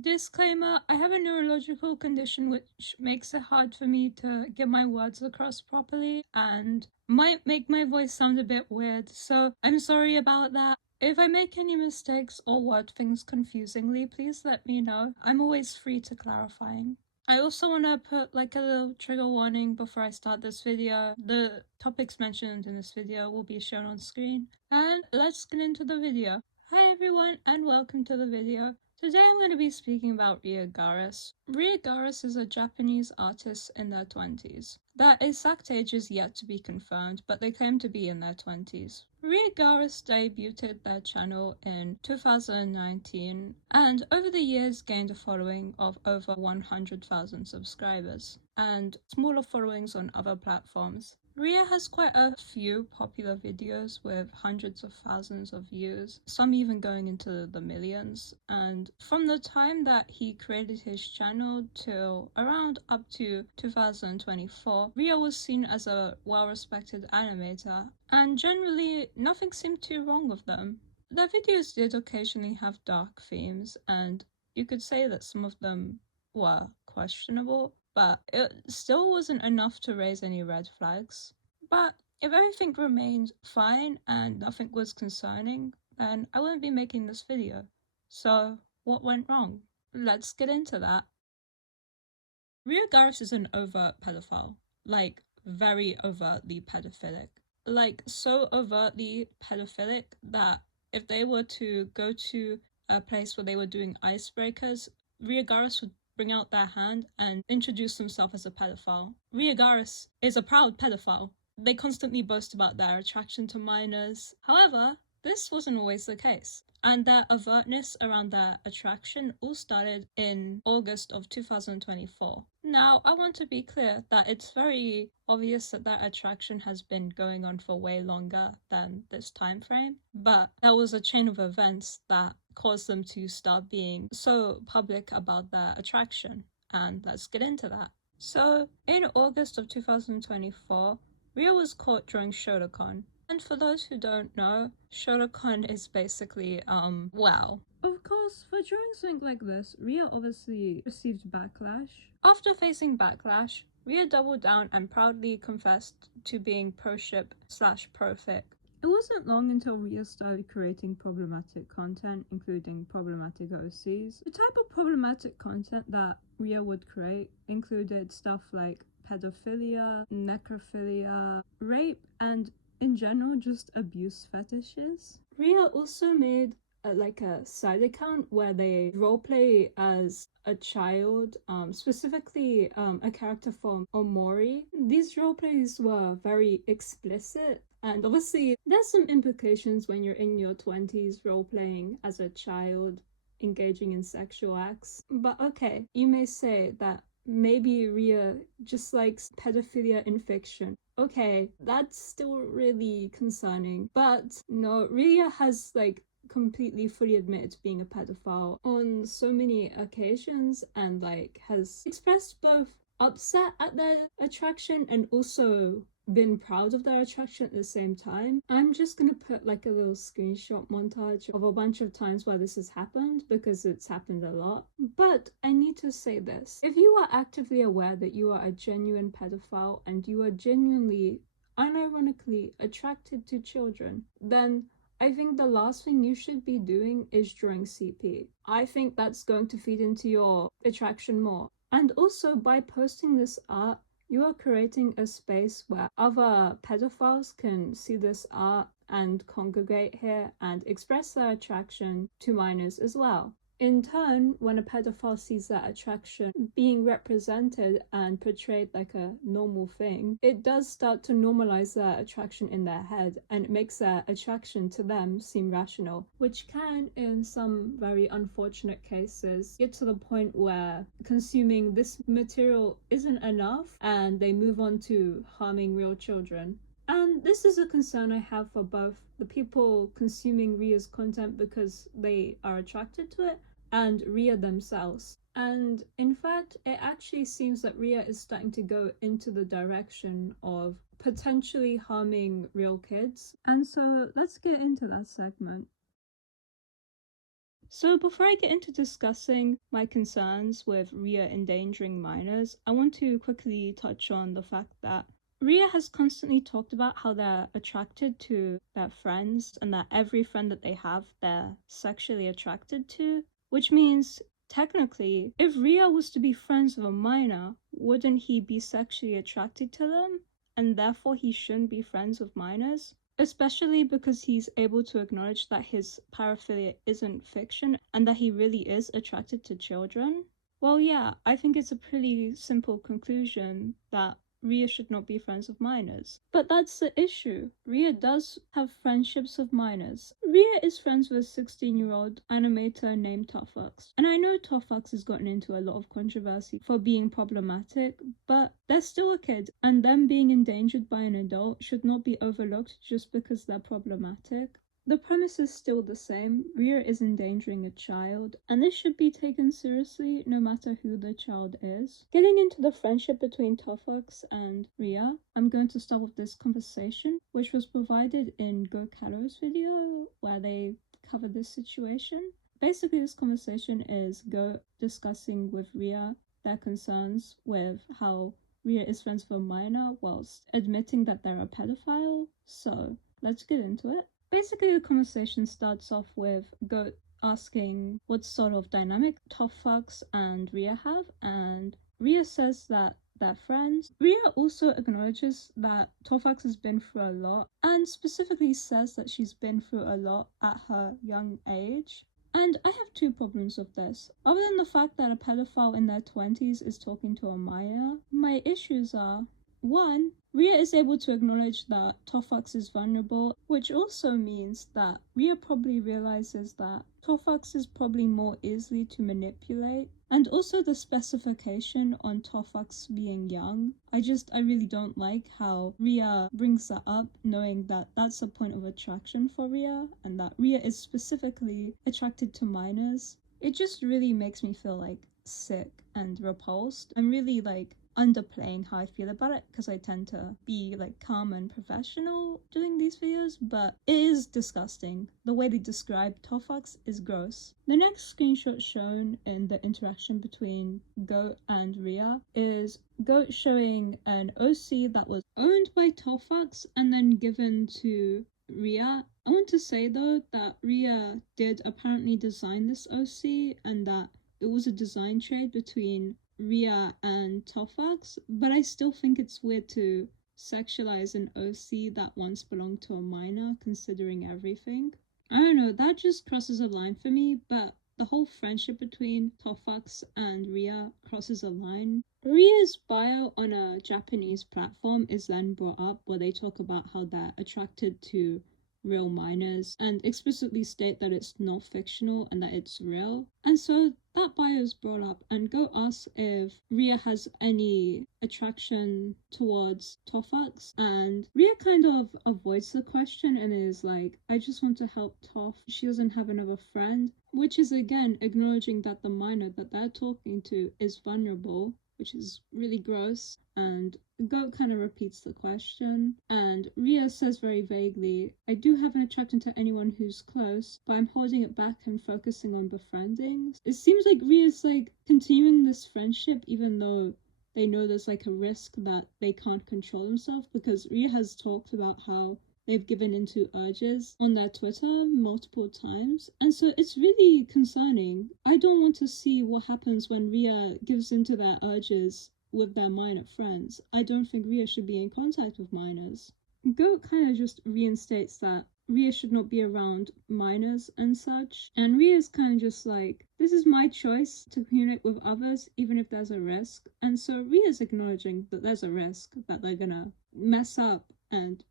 Disclaimer, I have a neurological condition which makes it hard for me to get my words across properly and might make my voice sound a bit weird, so I'm sorry about that. If I make any mistakes or word things confusingly, please let me know. I'm always free to clarifying. I also want to put like a little trigger warning before I start this video. The topics mentioned in this video will be shown on screen. And let's get into the video. Hi everyone and welcome to the video. Today I'm going to be speaking about Ria Garas. Ria Garas is a Japanese artist in their 20s. Their exact age is yet to be confirmed, but they claim to be in their 20s. Ria Garas debuted their channel in 2019 and over the years gained a following of over 100,000 subscribers and smaller followings on other platforms. Ria has quite a few popular videos with hundreds of thousands of views, some even going into the millions, and from the time that he created his channel till around up to 2024, Ria was seen as a well-respected animator, and generally nothing seemed too wrong with them. Their videos did occasionally have dark themes, and you could say that some of them were questionable, but it still wasn't enough to raise any red flags. But if everything remained fine and nothing was concerning, then I wouldn't be making this video. So what went wrong? Let's get into that. Ria Garas is an overt pedophile, like very overtly pedophilic. Like so overtly pedophilic that if they were to go to a place where they were doing icebreakers, Ria Garas would bring out their hand and introduce themselves as a pedophile. Ria Garas is a proud pedophile. They constantly boast about their attraction to minors. However, this wasn't always the case, and their overtness around their attraction all started in August of 2024. Now, I want to be clear that it's very obvious that that attraction has been going on for way longer than this time frame, but there was a chain of events that caused them to start being so public about their attraction, and let's get into that. So, in August of 2024, Ria was caught during Shotokan. And for those who don't know, Shotokan is basically, well. Of course, for doing something like this, Ria obviously received backlash. After facing backlash, Ria doubled down and proudly confessed to being pro-ship/pro-fic. It wasn't long until Ria started creating problematic content, including problematic OCs. The type of problematic content that Ria would create included stuff like pedophilia, necrophilia, rape, and in general just abuse fetishes. Ria also made a side account where they roleplay as a child, specifically a character from Omori. These roleplays were very explicit, and obviously there's some implications when you're in your 20s roleplaying as a child engaging in sexual acts. But okay, you may say that maybe Ria just likes pedophilia in fiction. Okay, that's still really concerning. But no, Ria has completely fully admitted to being a pedophile on so many occasions and has expressed both upset at their attraction and also been proud of their attraction at the same time. I'm just gonna put a little screenshot montage of a bunch of times where this has happened because it's happened a lot. But I need to say this. If you are actively aware that you are a genuine pedophile and you are genuinely, unironically attracted to children, then I think the last thing you should be doing is drawing CP. I think that's going to feed into your attraction more. And also, by posting this art, you are creating a space where other pedophiles can see this art and congregate here and express their attraction to minors as well. In turn, when a pedophile sees that attraction being represented and portrayed like a normal thing, it does start to normalize their attraction in their head and it makes their attraction to them seem rational, which can, in some very unfortunate cases, get to the point where consuming this material isn't enough and they move on to harming real children. And this is a concern I have for both the people consuming Ria's content because they are attracted to it and Ria themselves. And in fact, it actually seems that Ria is starting to go into the direction of potentially harming real kids. And so let's get into that segment. So before I get into discussing my concerns with Ria endangering minors, I want to quickly touch on the fact that Ria has constantly talked about how they're attracted to their friends and that every friend that they have, they're sexually attracted to, which means technically, if Ria was to be friends with a minor, wouldn't he be sexually attracted to them? And therefore he shouldn't be friends with minors? Especially because he's able to acknowledge that his paraphilia isn't fiction and that he really is attracted to children. Well, yeah, I think it's a pretty simple conclusion that Ria should not be friends with minors. But that's the issue. Ria does have friendships with minors. Ria is friends with a 16-year-old animator named Tofux. And I know Tofux has gotten into a lot of controversy for being problematic, but they're still a kid, and them being endangered by an adult should not be overlooked just because they're problematic. The premise is still the same. Ria is endangering a child, and this should be taken seriously no matter who the child is. Getting into the friendship between Tofux and Ria, I'm going to start with this conversation, which was provided in Go Calo's video, where they cover this situation. Basically, this conversation is Go discussing with Ria their concerns with how Ria is friends with a minor whilst admitting that they're a pedophile. So, let's get into it. Basically, the conversation starts off with Goat asking what sort of dynamic Tofux and Ria have, and Ria says that they're friends. Ria also acknowledges that Tofux has been through a lot, and specifically says that she's been through a lot at her young age. And I have two problems with this. Other than the fact that a pedophile in their 20s is talking to a minor, my issues are: one, Ria is able to acknowledge that Tofux is vulnerable, which also means that Ria probably realizes that Tofux is probably more easily to manipulate. And also the specification on Tofux being young. I really don't like how Ria brings that up, knowing that that's a point of attraction for Ria, and that Ria is specifically attracted to minors. It just really makes me feel like sick and repulsed. I'm really underplaying how I feel about it because I tend to be calm and professional doing these videos, but it is disgusting. The way they describe Tofux is gross. The next screenshot shown in the interaction between Goat and Ria is Goat showing an OC that was owned by Tofux and then given to Ria. I want to say though that Ria did apparently design this OC and that it was a design trade between Ria and Tofux, but I still think it's weird to sexualize an OC that once belonged to a minor, considering everything. I don't know, that just crosses a line for me, but the whole friendship between Tofux and Ria crosses a line. Ria's bio on a Japanese platform is then brought up where they talk about how they're attracted to real minors and explicitly state that it's not fictional and that it's real. And so that bio is brought up and Go asks if Ria has any attraction towards Tofux, and Ria kind of avoids the question and is like, I just want to help Toff. She doesn't have another friend, which is again acknowledging that the minor that they're talking to is vulnerable, which is really gross. And Goat kind of repeats the question, and Ria says very vaguely, I do have an attraction to anyone who's close, but I'm holding it back and focusing on befriending. It seems like Ria's continuing this friendship even though they know there's a risk that they can't control themselves, because Ria has talked about how they've given into urges on their Twitter multiple times, and so it's really concerning. I don't want to see what happens when Ria gives into their urges with their minor friends. I don't think Ria should be in contact with minors. Goat kind of just reinstates that Ria should not be around minors and such, and Ria's kind of just like, this is my choice to communicate with others even if there's a risk. And so Ria's acknowledging that there's a risk that they're gonna mess up and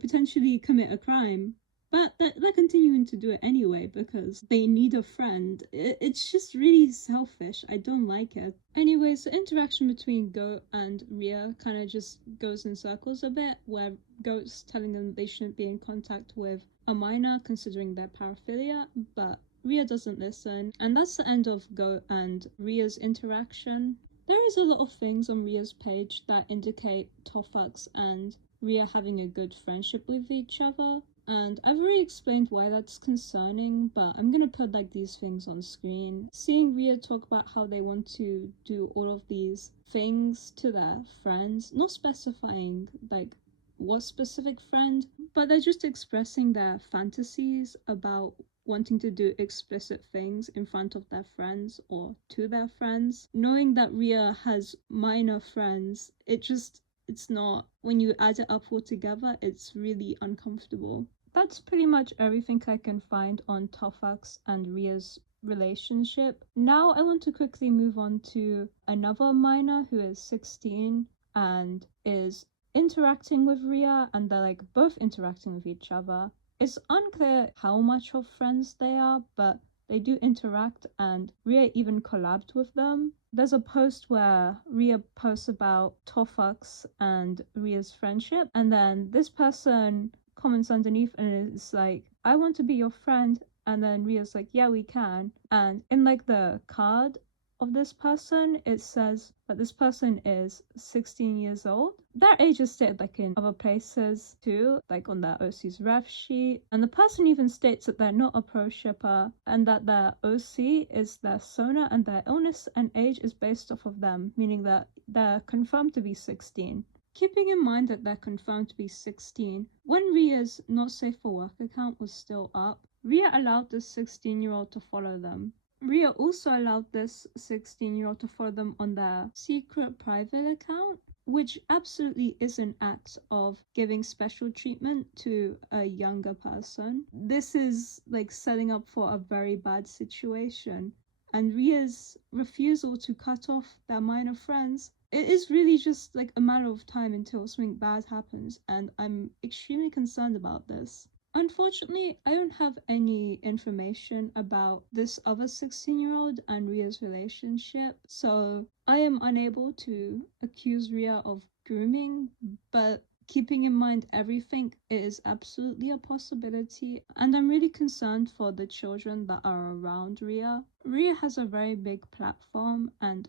potentially commit a crime, but they're continuing to do it anyway because they need a friend. It's just really selfish. I don't like it. Anyways, the interaction between Goat and Ria kind of just goes in circles a bit, where Goat's telling them they shouldn't be in contact with a minor considering their paraphilia, but Ria doesn't listen, and that's the end of Goat and Ria's interaction. There is a lot of things on Ria's page that indicate Tofux and Ria having a good friendship with each other. And I've already explained why that's concerning, but I'm gonna put like these things on screen. Seeing Ria talk about how they want to do all of these things to their friends, not specifying like what specific friend, but they're just expressing their fantasies about wanting to do explicit things in front of their friends or to their friends. Knowing that Ria has minor friends, it's not, when you add it up all together, it's really uncomfortable. That's pretty much everything I can find on Tofax and Ria's relationship. Now I want to quickly move on to another minor who is 16 and is interacting with Ria, and they're like both interacting with each other. It's unclear how much of friends they are, but they do interact, and Ria even collabed with them. There's a post where Ria posts about Tofax and Ria's friendship, and then this person comments underneath and it's like, I want to be your friend. And then Ria's like, yeah, we can. And in like the card of this person, it says that this person is 16 years old. Their age is stated like in other places too, like on their OC's ref sheet. And the person even states that they're not a pro shipper and that their OC is their Sona and their illness and age is based off of them, meaning that they're confirmed to be 16. Keeping in mind that they're confirmed to be 16, when Ria's not safe for work account was still up, Ria allowed this 16-year-old to follow them. Ria also allowed this 16-year-old to follow them on their secret private account, which absolutely is an act of giving special treatment to a younger person. This is like setting up for a very bad situation. And Ria's refusal to cut off their minor friends, it is really just like a matter of time until something bad happens, and I'm extremely concerned about this. Unfortunately, I don't have any information about this other 16-year-old and Ria's relationship, so I am unable to accuse Ria of grooming, but keeping in mind everything, it is absolutely a possibility, and I'm really concerned for the children that are around Ria. Ria has a very big platform, and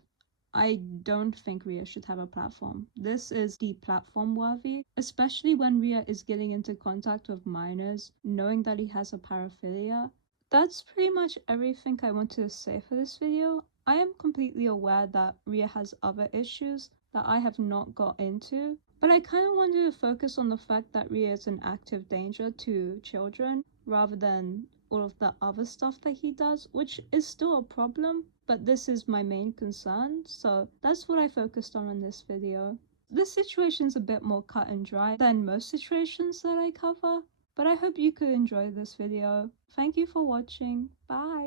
I don't think Ria should have a platform. This is deplatform worthy, especially when Ria is getting into contact with minors, knowing that he has a paraphilia. That's pretty much everything I want to say for this video. I am completely aware that Ria has other issues that I have not got into, but I kind of wanted to focus on the fact that Ria is an active danger to children rather than all of the other stuff that he does, which is still a problem, but this is my main concern, so that's what I focused on in this video. This situation's a bit more cut and dry than most situations that I cover, but I hope you could enjoy this video. Thank you for watching. Bye!